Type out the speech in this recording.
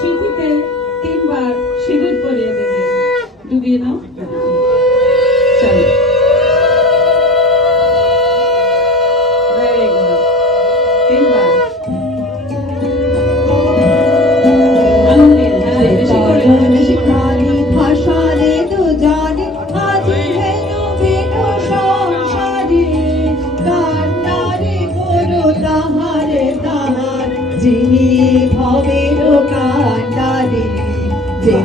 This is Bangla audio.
সিঁথিতে 3 বার সিঁদুর পরিয়ে দেবে। ডুবিয়ে নাও। চলো। Very good. 3 বার। আঙ্গুলের, হ্যাঁ, বেশি করে, বেশি করে। ভাষারে দুজনে আজি হেন বেন সংসারে, কান্নারে করো তাহারে তাহার, যিনি ভবের কান্ডারে, যে